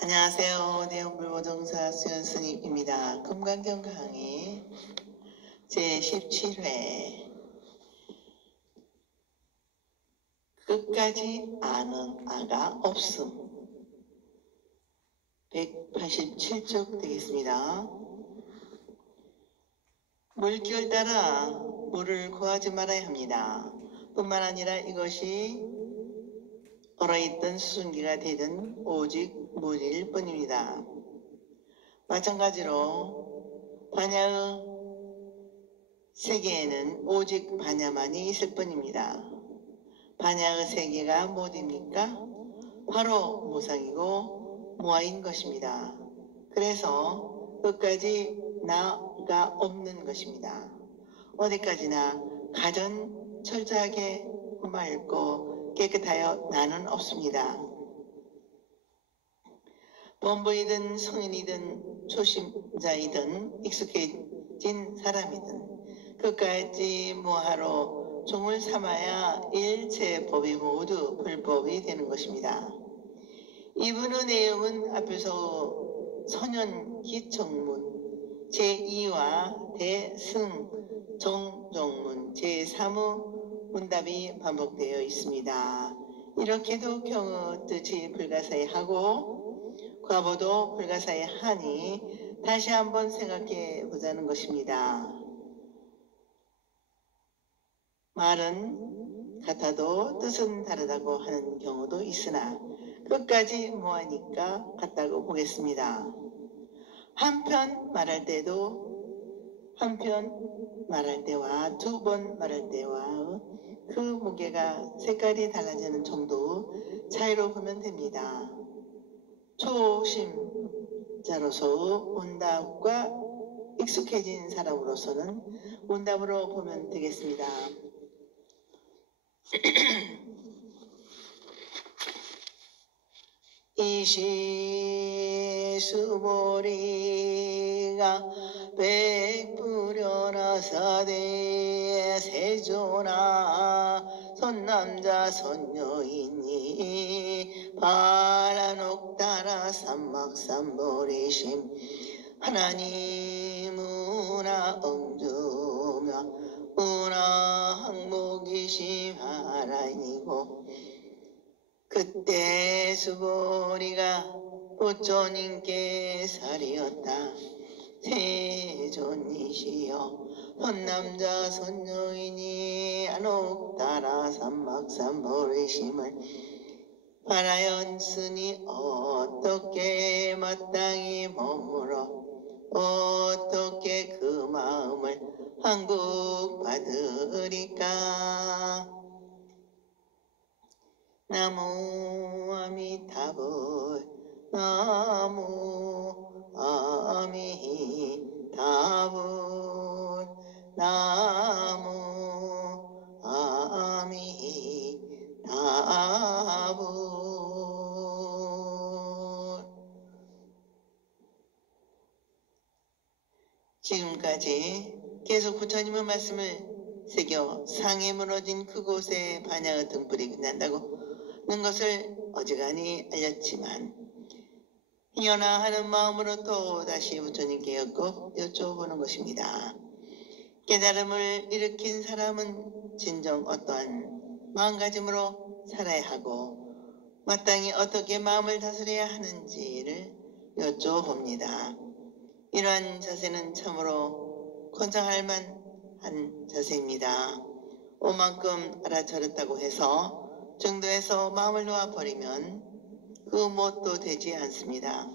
안녕하세요. 대형불보정사 수연스님입니다. 금강경 강의 제17회 끝까지 아는 아가 없음 187쪽 되겠습니다. 물결 따라 물을 구하지 말아야 합니다. 뿐만 아니라 이것이 얼어있던 수증기가 되든 오직 물일 뿐입니다. 마찬가지로 반야의 세계에는 오직 반야만이 있을 뿐입니다. 반야의 세계가 무엇입니까? 바로 무상이고 무아인 것입니다. 그래서 끝까지 나가 없는 것입니다. 어디까지나 가전 철저하게 맑고 깨끗하여 나는 없습니다. 범부이든 성인이든 초심자이든 익숙해진 사람이든 끝까지 무하로 종을 삼아야 일체 법이 모두 불법이 되는 것입니다. 이분의 내용은 앞에서 선현기청문 제2와 대승정종문 제3의 문답이 반복되어 있습니다. 이렇게도 경의 뜻이 불가사의하고 과보도 불가사의하니 다시 한번 생각해 보자는 것입니다. 말은 같아도 뜻은 다르다고 하는 경우도 있으나 끝까지 무하니까 같다고 보겠습니다. 한편 말할 때와 두 번 말할 때와 그 무게가 색깔이 달라지는 정도 차이로 보면 됩니다. 초심자로서 문답과 익숙해진 사람으로서는 문답으로 보면 되겠습니다. 이시수보리가 백불연하사대 세조나 손남자 손여인이 바라녹따라 삼막삼보리심 하나님우나 엉주며 우나 항목이심 하라이고 그때 수보리가 부처님께 살이었다. 세존이시여 손남자 손여인이 안옥따라 삼막삼보리심을 바라였으니 어떻게 마땅히 머물어 어떻게 그 마음을 항복받으리까. 나무 아미타불 나무 아미타불 나무 아미타불. 지금까지 계속 부처님의 말씀을 새겨 상에 무너진 그곳에 반야의 등불이 빛난다고 는 것을 어지간히 알렸지만 희연하 하는 마음으로 또 다시 부처님께 여쭤보는 것입니다. 깨달음을 일으킨 사람은 진정 어떠한 마음가짐으로 살아야 하고 마땅히 어떻게 마음을 다스려야 하는지를 여쭤봅니다. 이러한 자세는 참으로 권장할 만한 자세입니다. 오만큼 알아차렸다고 해서 정도에서 마음을 놓아버리면 그 무엇도 되지 않습니다.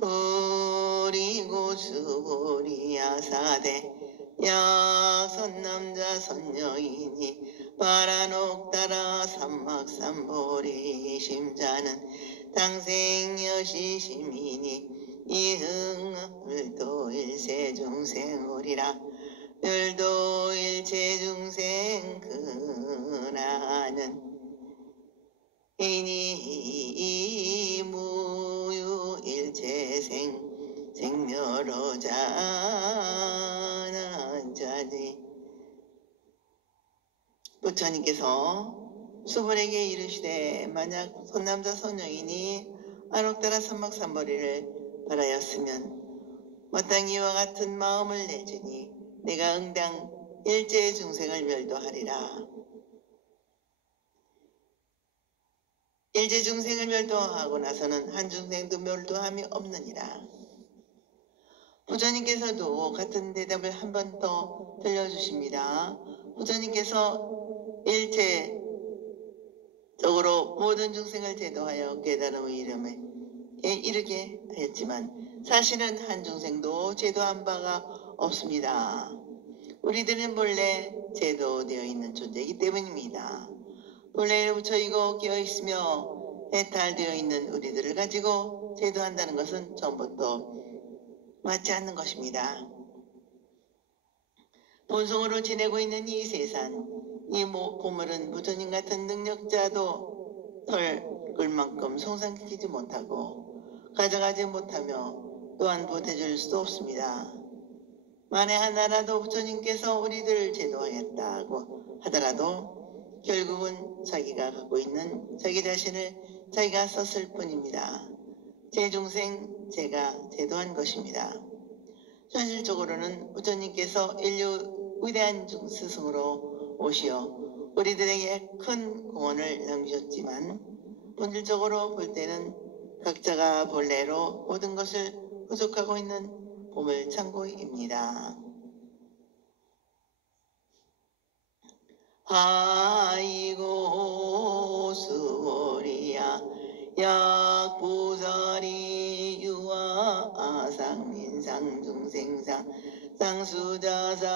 버리고 수보리야사대 야선남자 선여인이 바라녹따라 삼막삼보리 심자는 당생여시시민이 이흥을도 일세중생오리라. 멸도 일체중생 근하는 인이 무유 일체생 생멸어자는 자지. 부처님께서 수벌에게 이르시되 만약 손남자 손여인이 안옥따라 삼막삼보리를 바라였으면 마땅히 이와 같은 마음을 내주니 내가 응당 일제의 중생을 멸도하리라. 일제 중생을 멸도하고 나서는 한 중생도 멸도함이 없느니라. 부처님께서도 같은 대답을 한 번 더 들려주십니다. 부처님께서 일체적으로 모든 중생을 제도하여 깨달음의 이름에 이르게 하였지만 사실은 한 중생도 제도한 바가 없습니다. 우리들은 본래 제도되어 있는 존재이기 때문입니다. 본래로부터 이고 깨어있으며 해탈되어 있는 우리들을 가지고 제도한다는 것은 처음부터 맞지 않는 것입니다. 본성으로 지내고 있는 이 세상, 이 보물은 부처님 같은 능력자도 털 만큼 송상시키지 못하고 가져가지 못하며 또한 보태줄 수도 없습니다. 만에 하나라도 부처님께서 우리들을 제도하였다고 하더라도 결국은 자기가 갖고 있는 자기 자신을 자기가 썼을 뿐입니다. 제 중생 제가 제도한 것입니다. 현실적으로는 부처님께서 인류 위대한 스승으로 오시어 우리들에게 큰 공헌을 남기셨지만 본질적으로 볼 때는 각자가 본래로 모든 것을 부족하고 있는 보물창고입니다. 아이고 수월이야 약보살이 유아 아상민상 중생상 상수자상이며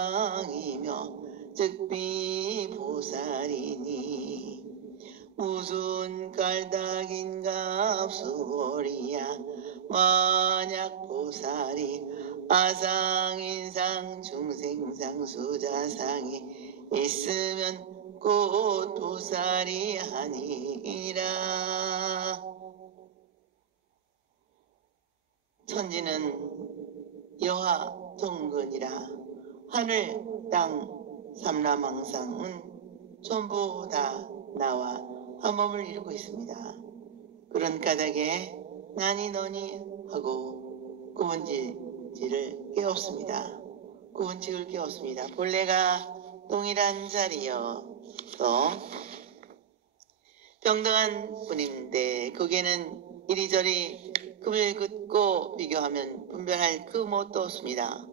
즉비보살이니 무슨 깔딱인가 수월이야 만약 보살이 아상인상 중생상 수자상이 있으면 곧 보살이 아니라. 천지는 여하 동근이라 하늘 땅 삼라망상은 전부 다 나와 한 몸을 이루고 있습니다. 그런 까닭에 나니 너니 하고 구분지를 깨웠습니다. 구분지을 깨웠습니다. 본래가 동일한 자리여서 평등한 분인데 거기에는 이리저리 금을 긋고 비교하면 분별할 그 뭣도 없습니다.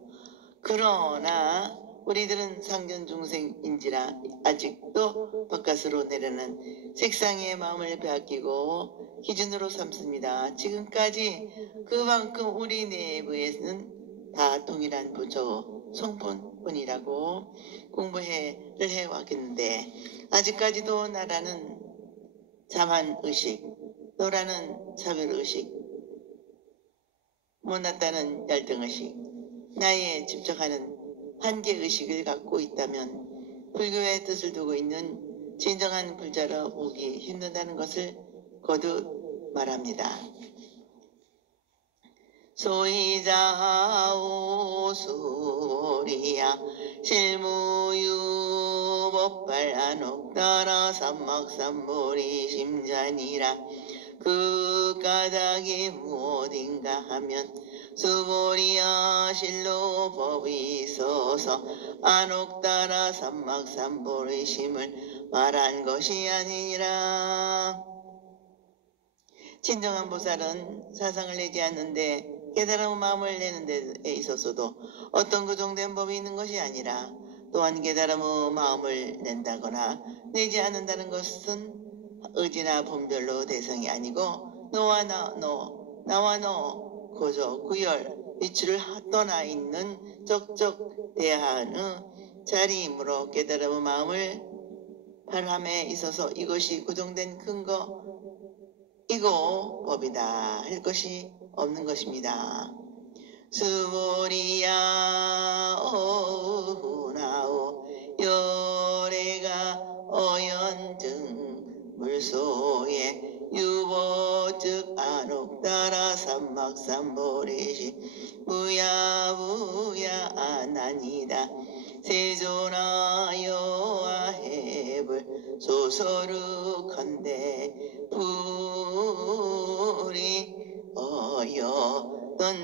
그러나 우리들은 상견중생인지라 아직도 바깥으로 내려는 색상의 마음을 빼앗기고 기준으로 삼습니다. 지금까지 그만큼 우리 내부에는 다 동일한 부처 성품뿐이라고 공부를 해왔겠는데 아직까지도 나라는 자만의식, 너라는 차별의식, 못났다는 열등의식, 나에 집착하는 한계의식을 갖고 있다면 불교의 뜻을 두고 있는 진정한 불자로 보기 힘든다는 것을 거듭 말합니다. 소이자오수리야 실무유법발 안옥따라 삼막삼보리 심잔이라 그 까닭이 무엇인가 하면 수보리야 실로 법이 있어서 안옥따라 삼막삼보리 심을 말한 것이 아니니라. 진정한 보살은 사상을 내지 않는데 깨달은 마음을 내는 데 있어서도 어떤 고정된 법이 있는 것이 아니라 또한 깨달음의 마음을 낸다거나 내지 않는다는 것은 의지나 분별로 대상이 아니고 너와 나와 너 고조 구열 위치를 떠나 있는 적적 대하의 자리이므로 깨달음의 마음을 발함에 있어서 이것이 고정된 근거이고 법이다 할 것이 없는 것입니다. 수보리야 어후나오 열애가 어연등 물소에 유보즉 안옥따라 삼막삼보리시 무야무야 아나니다 세존하여 해불 소서룩한데 불이 어여던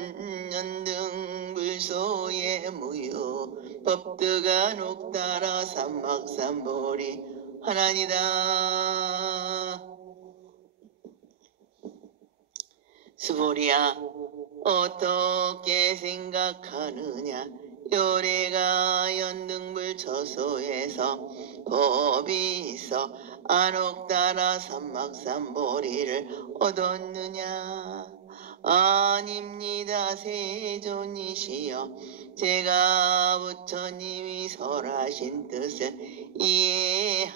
연등불소의 무유 법드가 녹따라 삼막삼보리 하나니다. 수보리야 어떻게 생각하느냐. 요래가 연등불 처소에서 법이 있어 안옥따라 삼막삼보리를 얻었느냐. 아닙니다. 세존이시여 제가 부처님이 설하신 뜻을 이해하기에는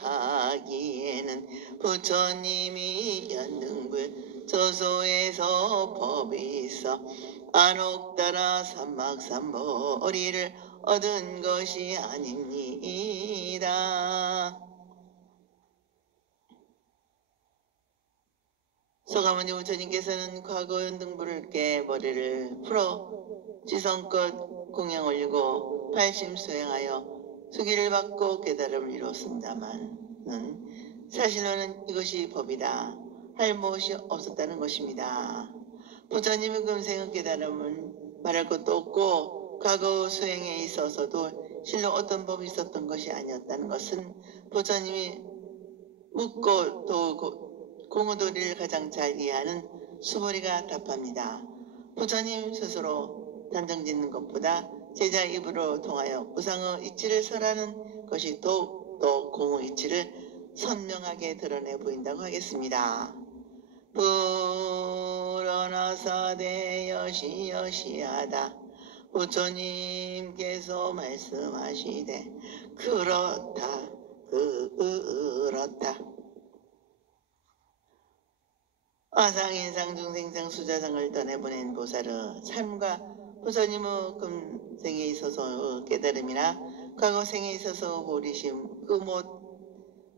부처님이 연등불 저소에서 법이 있어 안옥따라 삼막삼보리를 얻은 것이 아닙니다. 소가모니 부처님께서는 과거 연등불을 깨 머리를 풀어 지성껏 공양 올리고 팔심 수행하여 수기를 받고 깨달음을 이루었습니다만 사실로는 이것이 법이다 할 무엇이 없었다는 것입니다. 부처님의 금생의 깨달음은 말할 것도 없고 과거 수행에 있어서도 실로 어떤 법이 있었던 것이 아니었다는 것은 부처님이 묻고 또 공의도리를 가장 잘 이해하는 수보리가 답합니다. 부처님 스스로 단정짓는 것보다 제자 입으로 통하여 우상의 이치를 설하는 것이 더욱 공의 이치를 선명하게 드러내 보인다고 하겠습니다. 불어나사대 여시여시하다. 부처님께서 말씀하시되 그렇다. 아상인상 중생상 수자상을 떠내보낸 보살의 삶과 부처님의 금생에 있어서 깨달음이나 과거 생에 있어서 보리심 그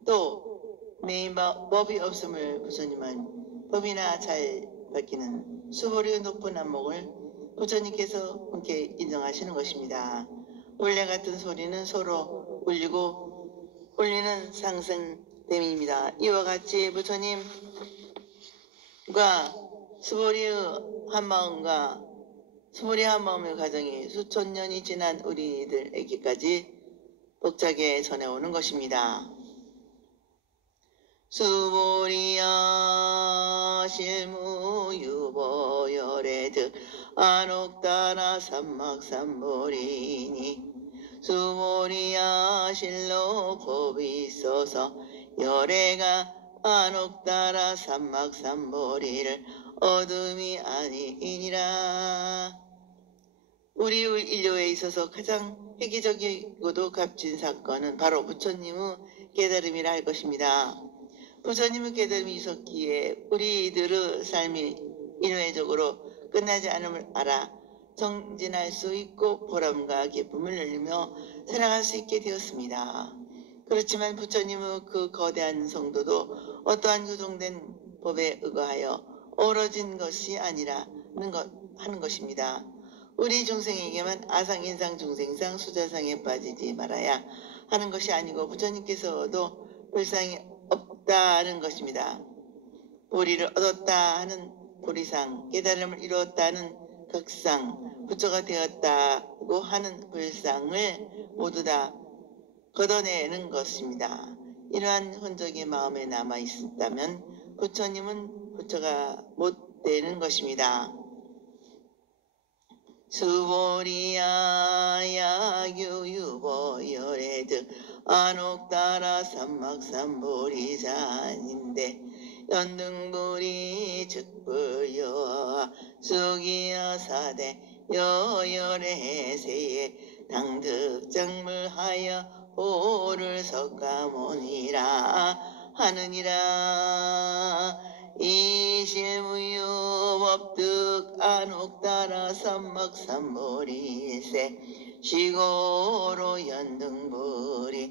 또 매인 법이 없음을 부처님은 법이나 잘 밝히는 수보리의 높은 안목을 부처님께서 함께 인정하시는 것입니다. 원래 같은 소리는 서로 울리는 상승됨입니다. 이와 같이 부처님과 수보리의 한마음의 과정이 수천 년이 지난 우리들에게까지 벅차게 전해오는 것입니다. 수보리야 실무유보열애득 안옥따라 삼막삼보리니 수보리야 실로 법이 있어서 열애가 안옥따라 삼막삼보리를 얻음이 아니니라. 우리 인류에 있어서 가장 획기적이고도 값진 사건은 바로 부처님의 깨달음이라 할 것입니다. 부처님의 깨달음이 있었기에 우리들의 삶이 인외적으로 끝나지 않음을 알아 정진할 수 있고 보람과 기쁨을 누리며 살아갈 수 있게 되었습니다. 그렇지만 부처님의 그 거대한 성도도 어떠한 규정된 법에 의거하여 어우러진 것이 아니라는 하는 것입니다. 우리 중생에게만 아상인상 중생상 수자상에 빠지지 말아야 하는 것이 아니고 부처님께서도 불상이 없다는 것입니다. 보리를 얻었다 하는 보리상, 깨달음을 이루었다는 극상, 부처가 되었다고 하는 불상을 모두 다 걷어내는 것입니다. 이러한 흔적이 마음에 남아 있었다면 부처님은 부처가 못 되는 것입니다. 수보리야 야유유보열애득 안옥따라 삼막삼보리산인데 연등불이 즉불여와 수기야사대 여열애세에 당득장물하여 보를 석가모니라 하느니라. 이실무유법득 안옥따라 삼막삼보리세 시고로 연등불이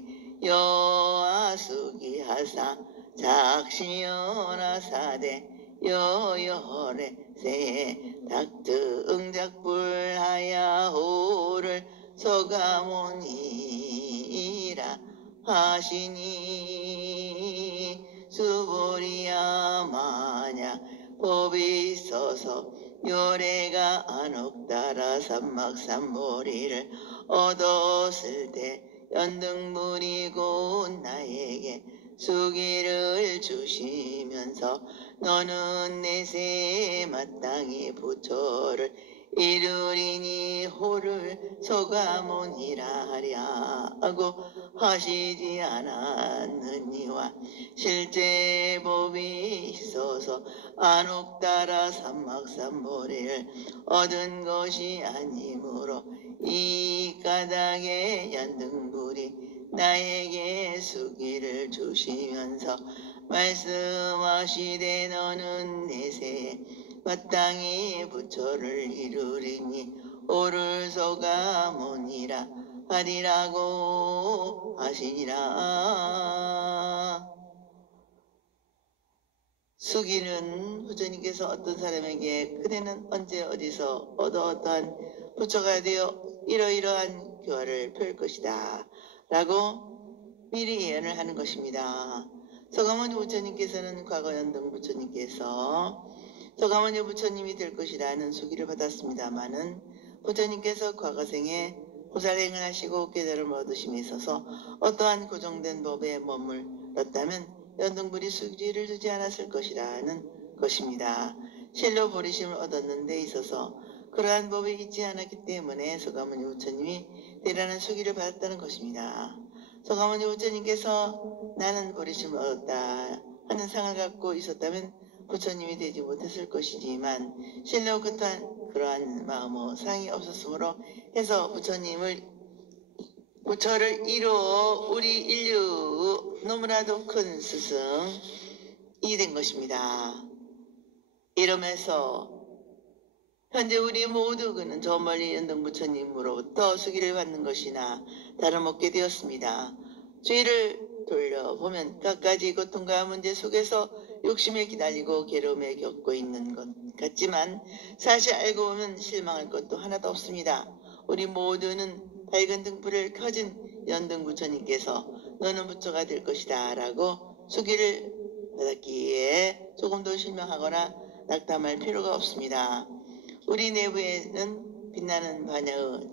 여아수기하사 작시연하사대 여열애세 닥등작불하야호를 서가모니라 하시니 수보리야 마냐 법이 있어서 요래가 안옥따라 삼막삼보리를 얻었을 때 연등무리고 나에게 수기를 주시면서 너는 내세 마땅히 부처를 이르리니 호를 소가모니라 하랴고 하시지 않았느니와 실제 법이 있어서 안옥따라 삼막삼보리를 얻은 것이 아니므로 이 까닭에 연등불이 나에게 수기를 주시면서 말씀하시되 너는 내세에 마땅히 부처를 이루리니 오를 소가모니라 하리라고 하시니라. 수기는 부처님께서 어떤 사람에게 그대는 언제 어디서 어떠한 부처가 되어 이러이러한 교화를 펼 것이다 라고 미리 예언을 하는 것입니다. 서가모니 부처님께서는 과거 연등 부처님께서 서가모니 부처님이 될 것이라는 수기를 받았습니다마는 부처님께서 과거생에 보살행을 하시고 깨달음을 얻으심에 있어서 어떠한 고정된 법에 머물렀다면 연등불이 수기를 주지 않았을 것이라는 것입니다. 실로 보리심을 얻었는 데 있어서 그러한 법이 있지 않았기 때문에 서가모니 부처님이 대단한 수기를 받았다는 것입니다. 서가모니 부처님께서 나는 보리심을 얻었다 하는 상을 갖고 있었다면 부처님이 되지 못했을 것이지만 실로 그러한 마음의 상이 없었으므로 해서 부처를 이루어 우리 인류 너무나도 큰 스승이 된 것입니다. 이러면서 현재 우리 모두 그는 저 멀리 연등 부처님으로부터 수기를 받는 것이나 다름없게 되었습니다. 주위를 돌려보면 갖가지 고통과 문제 속에서 욕심에 기다리고 괴로움에 겪고 있는 것 같지만 사실 알고 보면 실망할 것도 하나도 없습니다. 우리 모두는 밝은 등불을 켜진 연등 부처님께서 너는 부처가 될 것이다 라고 수기를 받았기에 조금도 실망하거나 낙담할 필요가 없습니다. 우리 내부에는 빛나는 반야의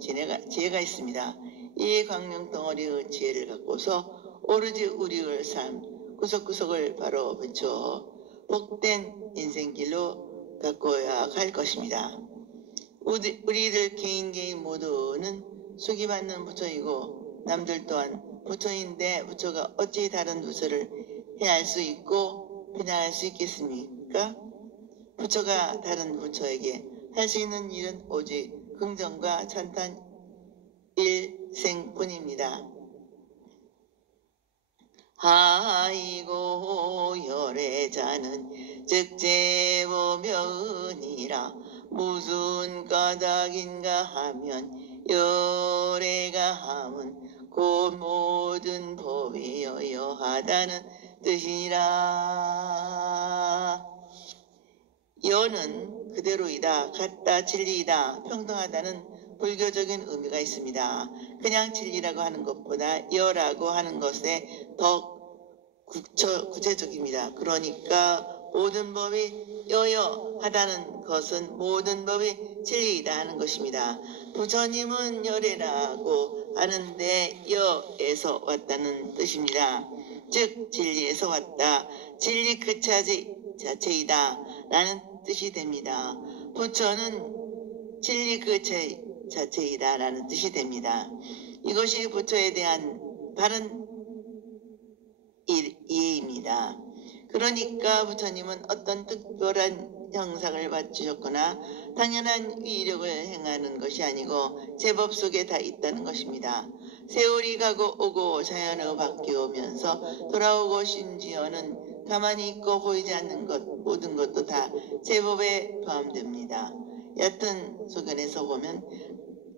지혜가 있습니다. 이 광명 덩어리의 지혜를 갖고서 오로지 우리의 삶 구석구석을 바로 비추어 복된 인생길로 가꿔야 할 것입니다. 우리들 개인 모두는 수기받는 부처이고 남들 또한 부처인데 부처가 어찌 다른 부처를 해할 수 있고 비난할 수 있겠습니까? 부처가 다른 부처에게 할 수 있는 일은 오직 긍정과 찬탄 일생뿐입니다. 하이고 열애자는 즉제보면이라 무슨 까닭인가 하면 열애가 함은 곧 모든 법이 여여하다는 뜻이니라. 여는 그대로이다, 같다, 진리이다, 평등하다는 불교적인 의미가 있습니다. 그냥 진리라고 하는 것보다 여라고 하는 것에 더 구체적입니다. 그러니까 모든 법이 여여하다는 것은 모든 법이 진리이다 하는 것입니다. 부처님은 열애라고 하는데 여에서 왔다는 뜻입니다. 즉 진리에서 왔다, 진리 그 자체이다 라는 뜻이 됩니다. 부처는 진리 그 자체이다 라는 뜻이 됩니다. 이것이 부처에 대한 바른 이해입니다. 그러니까 부처님은 어떤 특별한 형상을 갖추셨거나 당연한 위력을 행하는 것이 아니고 제법 속에 다 있다는 것입니다. 세월이 가고 오고 자연의 바뀌어오면서 돌아오고 심지어는 가만히 있고 보이지 않는 것 모든 것도 다 제법에 포함됩니다. 얕은 소견에서 보면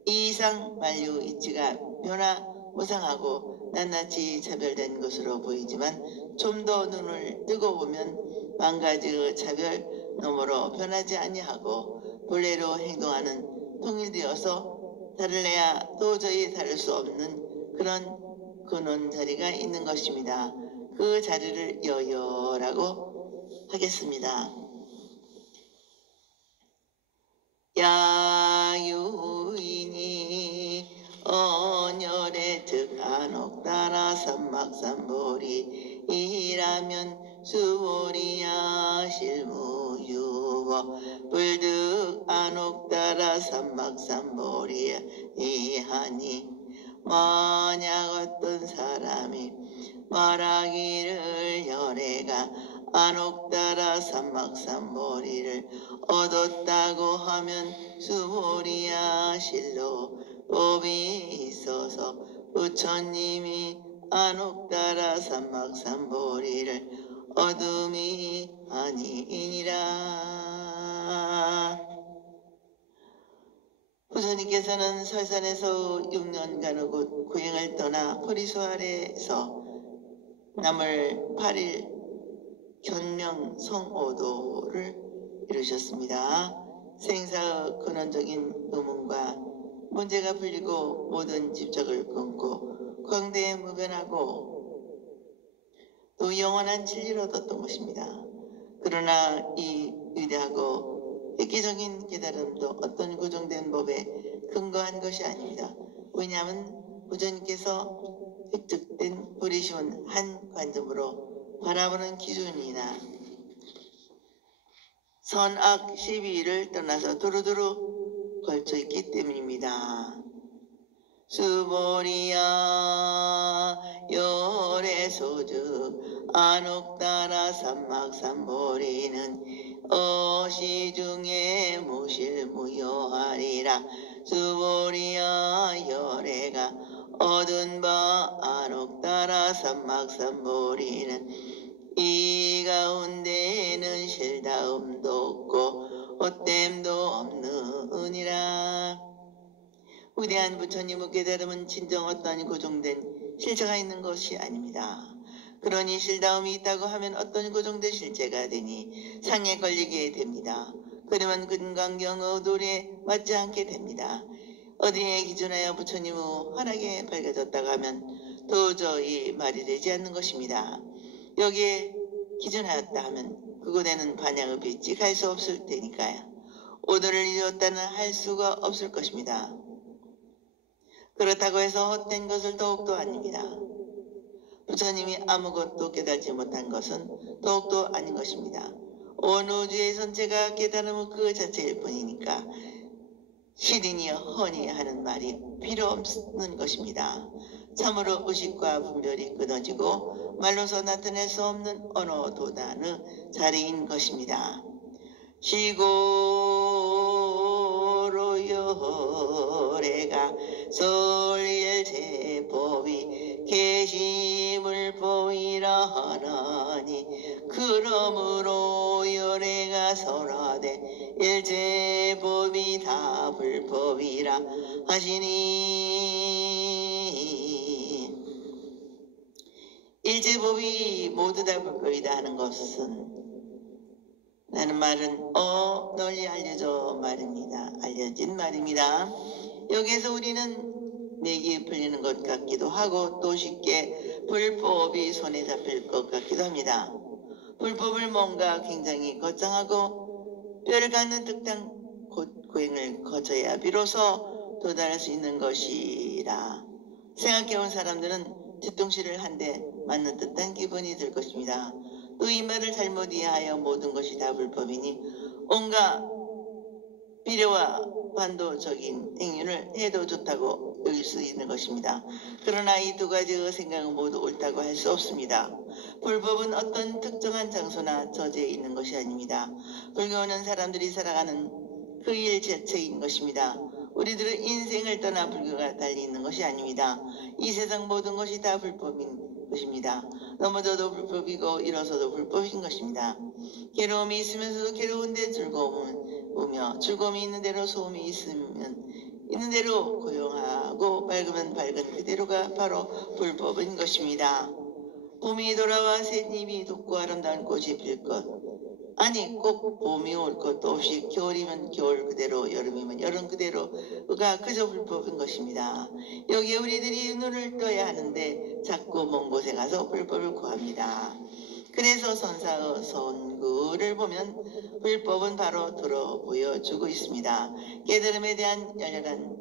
이상 만류 이치가 변화무상하고 낱낱이 차별된 것으로 보이지만 좀 더 눈을 뜨고 보면 만 가지의 차별 너머로 변하지 아니하고 본래로 행동하는 통일되어서 다를래야 도저히 다를 수 없는 그런 근원 자리가 있는 것입니다. 그 자리를 여여라고 하겠습니다. 야유인이 언열의 득한옥따라 삼막삼보리 이라면 수보리야 실무유보 불득 안옥따라 삼막삼보리야 이하니 만약 어떤 사람이 말하기를 열애가 안옥따라 삼막삼보리를 얻었다고 하면 수보리야 실로 법이 있어서 부처님이 안옥따라 삼막삼보리를 얻음이 아니니라. 부처님께서는 설산에서 6년간 구행을 떠나 보리수 아래에서 남을 8일 견명 성오도를 이루셨습니다. 생사의 근원적인 의문과 문제가 풀리고 모든 집적을 끊고 광대에 무변하고 또 영원한 진리를 얻었던 것입니다. 그러나 이 위대하고 획기적인 깨달음도 어떤 고정된 법에 근거한 것이 아닙니다. 왜냐하면 부처님께서 획득된 보리시온 한 관점으로 바라보는 기준이나 선악 시비를 떠나서 두루두루 걸쳐있기 때문입니다. 수보리야 열애소즉 안옥따라 삼막삼보리는 어시중에 무실무효하리라. 수보리야 열애가 얻은 바 안옥따라 삼막삼보리는 이 가운데에는 실다움도 없고 헛됨도 없느니라. 위대한 부처님의 깨달음은 진정 어떤 고정된 실체가 있는 것이 아닙니다. 그러니 실다움이 있다고 하면 어떤 고정된 실체가 되니 상에 걸리게 됩니다. 그러면 근광경의 도리에 맞지 않게 됩니다. 어디에 기준하여 부처님의 환하게 밝혀졌다고 하면 도저히 말이 되지 않는 것입니다. 여기에 기준하였다 하면 그곳에는 반야의 빛이 갈 수 없을 테니까요. 오도를 이루었다는 할 수가 없을 것입니다. 그렇다고 해서 헛된 것을 더욱도 아닙니다. 부처님이 아무것도 깨달지 못한 것은 더욱도 아닌 것입니다. 온 우주의 전체가 깨달음의 그 자체일 뿐이니까 실이니여 허니 하는 말이 필요 없는 것입니다. 참으로 의식과 분별이 끊어지고 말로서 나타낼 수 없는 언어 도단의 자리인 것입니다. 시고로 열애가 설일제법이 계심을 보이라 하나니 그러므로 열애가 설하되 일제법이 다 불법이라 하시니 일제법이 모두 다 불법이다 하는 것은 라는 말은 널리 알려진 말입니다. 여기에서 우리는 내기 풀리는 것 같기도 하고 또 쉽게 불법이 손에 잡힐 것 같기도 합니다. 불법을 뭔가 굉장히 거창하고 뼈를 갖는 특정 고행을 거쳐야 비로소 도달할 수 있는 것이라 생각해온 사람들은 뒤통수를 한 대 맞는 듯한 기분이 들 것입니다. 또 이 말을 잘못 이해하여 모든 것이 다 불법이니 온갖 비례와 반도적인 행위를 해도 좋다고 여길 수 있는 것입니다. 그러나 이 두 가지의 생각은 모두 옳다고 할 수 없습니다. 불법은 어떤 특정한 장소나 저지에 있는 것이 아닙니다. 불교는 사람들이 살아가는 그 일 자체인 것입니다. 우리들은 인생을 떠나 불교가 달리 있는 것이 아닙니다. 이 세상 모든 것이 다 불법인 것입니다. 넘어져도 불법이고 일어서도 불법인 것입니다. 괴로움이 있으면서도 괴로운데 즐거우며 즐거움이 있는 대로 소음이 있으면 있는 대로 고요하고 밝으면 밝은 그대로가 바로 불법인 것입니다. 봄이 돌아와 새 잎이 돋고 아름다운 꽃이 필 것 아니 꼭 봄이 올 것도 없이 겨울이면 겨울 그대로 여름이면 여름 그대로가 그저 불법인 것입니다. 여기에 우리들이 눈을 떠야 하는데 자꾸 먼 곳에 가서 불법을 구합니다. 그래서 선사의 선구를 보면 불법은 바로 들어 보여주고 있습니다. 깨달음에 대한 열렬한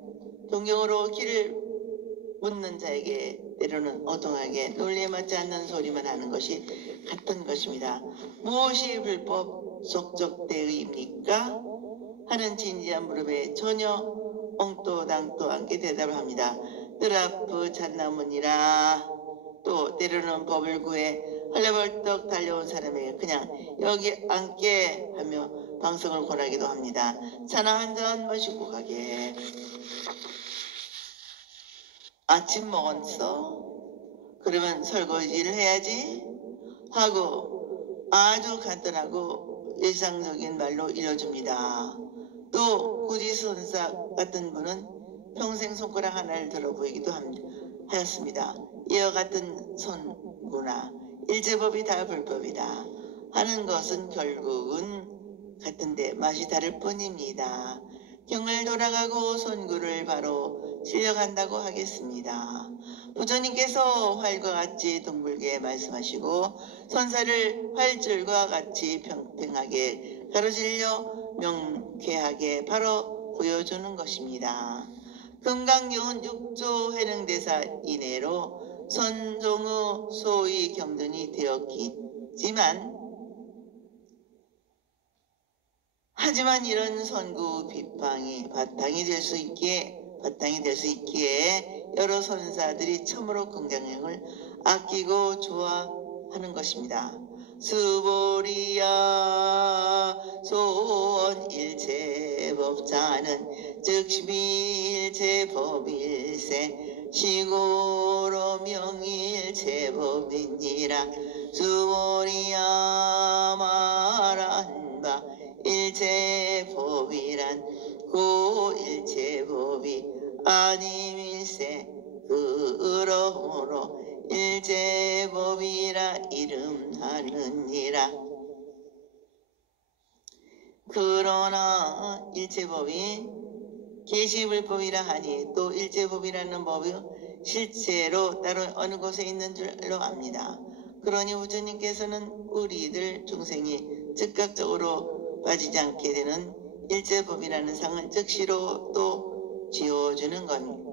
동경으로 길을 묻는 자에게 때로는 엉뚱하게 논리에 맞지 않는 소리만 하는 것이 같은 것입니다. 무엇이 불법 속적대의입니까? 하는 진지한 물음에 전혀 엉또당또 않게 대답을 합니다. 뜰 앞의 잣나무니라. 또 때로는 법을 구해 헐레벌떡 달려온 사람에게 그냥 여기 앉게 하며 방송을 권하기도 합니다. 차나 한 잔 마시고 가게. 아침 먹었어? 그러면 설거지를 해야지? 하고 아주 간단하고 일상적인 말로 이뤄줍니다. 또 구지선사 같은 분은 평생 손가락 하나를 들어 보이기도 하였습니다. 이와 같은 선구나 일제법이 다 불법이다 하는 것은 결국은 같은데 맛이 다를 뿐입니다. 경을 돌아가고 선구를 바로 실려간다고 하겠습니다. 부처님께서 활과 같이 둥글게 말씀하시고 선사를 활줄과 같이 평평하게 가로질려 명쾌하게 바로 보여주는 것입니다. 금강경은 6조 해능대사 이내로 선종의 소위 경전이 되었지만 하지만 이런 선구 비방이 바탕이 될 수 있기에 여러 선사들이 참으로 긍정형을 아끼고 좋아하는 것입니다. 수보리야 소원 일체법자는 즉시일체법일세 시고로 명일체법이니라. 수보리야 말한 바 일체법이란 고일체법이 아님일세. 그러므로 일체법이라 이름하느니라. 그러나 일체법이 계시불법이라 하니 또 일체법이라는 법이 실제로 따로 어느 곳에 있는 줄로 압니다. 그러니 부처님께서는 우리들 중생이 즉각적으로 빠지지 않게 되는 일체법이라는 상을 즉시로 또 지어주는 겁니다.